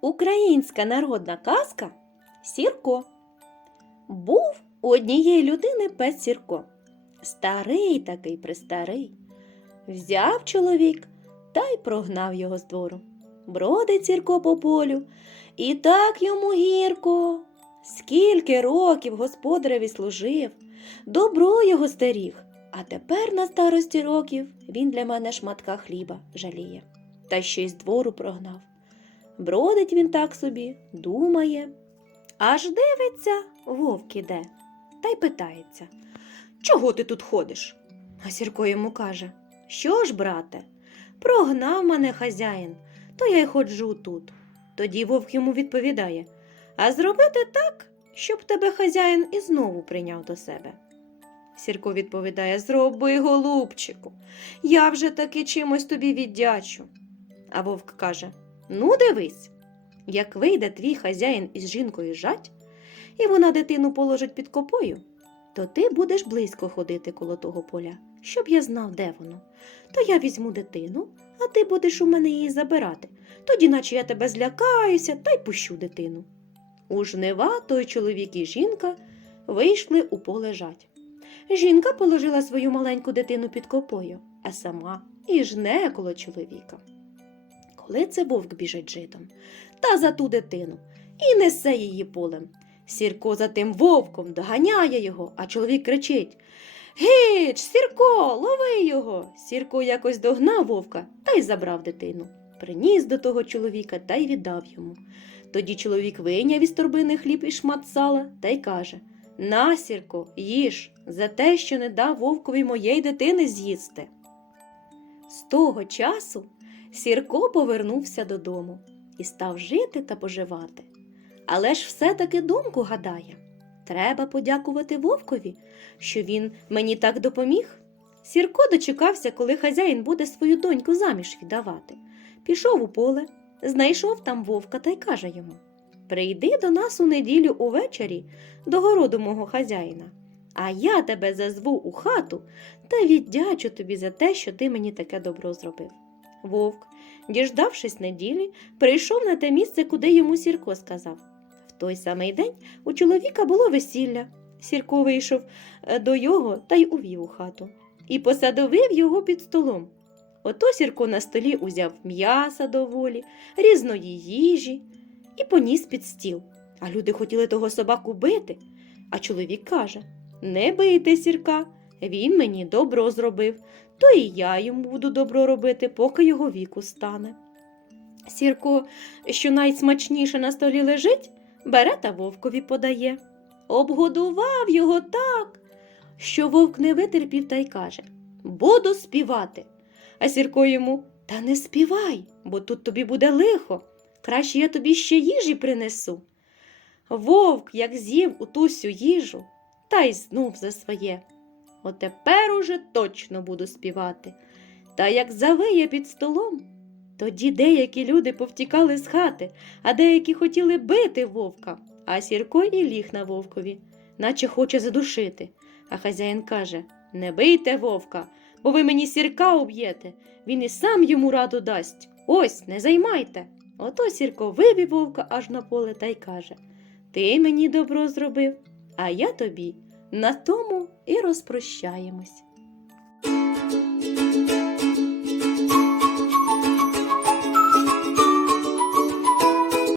Українська народна казка Сірко. Був у однієї людини пес Сірко. Старий такий престарий. Взяв чоловік та й прогнав його з двору. Бродить Сірко по полю, і так йому гірко. Скільки років господареві служив, добро його стеріг, а тепер на старості років він для мене шматка хліба жаліє, та ще й з двору прогнав. Бродить він так собі, думає. Аж дивиться, вовк іде, та й питається Чого ти тут ходиш? А Сірко йому каже Що ж, брате, прогнав мене хазяїн, то я й ходжу тут. Тоді вовк йому відповідає А зробити так, щоб тебе хазяїн і знову прийняв до себе. Сірко відповідає Зроби, голубчику, я вже таки чимось тобі віддячу. А вовк каже Ну, дивись, як вийде твій хазяїн із жінкою жать, і вона дитину положить під копою, то ти будеш близько ходити коло того поля, щоб я знав, де воно. То я візьму дитину, а ти будеш у мене її забирати. Тоді, наче я тебе злякаюся та й пущу дитину. У жнива той чоловік і жінка вийшли у поле жать. Жінка положила свою маленьку дитину під копою, а сама і жне коло чоловіка. Коли це вовк біжить житом, та за ту дитину і несе її полем. Сірко за тим вовком доганяє його, а чоловік кричить Гич, Сірко, лови його. Сірко якось догнав вовка та й забрав дитину. Приніс до того чоловіка та й віддав йому. Тоді чоловік вийняв із торбини хліб і шмат сала та й каже На, Сірко, їж за те, що не дав вовкові моєї дитини з'їсти. З того часу Сірко повернувся додому і став жити та поживати. Але ж все-таки думку гадає. Треба подякувати вовкові, що він мені так допоміг. Сірко дочекався, коли хазяїн буде свою доньку заміж віддавати. Пішов у поле, знайшов там вовка та й каже йому Прийди до нас у неділю увечері до городу мого хазяїна, а я тебе зазву у хату та віддячу тобі за те, що ти мені таке добро зробив. Вовк, діждавшись неділі, прийшов на те місце, куди йому Сірко сказав. В той самий день у чоловіка було весілля. Сірко вийшов е, до його та й увів у хату і посадовив його під столом. Ото Сірко на столі узяв м'яса доволі, різної їжі і поніс під стіл. А люди хотіли того собаку бити. А чоловік каже Не бийте сірка, він мені добро зробив, то і я йому буду добро робити, поки його віку стане. Сірко, що найсмачніше на столі лежить, бере та вовкові подає. Обгодував його так, що вовк не витерпів та й каже Буду співати. А Сірко йому Та не співай, бо тут тобі буде лихо. Краще я тобі ще їжі принесу. Вовк, як з'їв у тусю їжу, та й знув за своє. Отепер уже точно буду співати. Та як завиє під столом, тоді деякі люди повтікали з хати, а деякі хотіли бити вовка, а Сірко і ліг на вовкові, наче хоче задушити. А хазяїн каже Не бийте вовка, бо ви мені сірка уб'єте, він і сам йому раду дасть. Ось, не займайте. Ото Сірко вивів вовка аж на поле та й каже Ти мені добро зробив, а я тобі. На тому і розпрощаємось.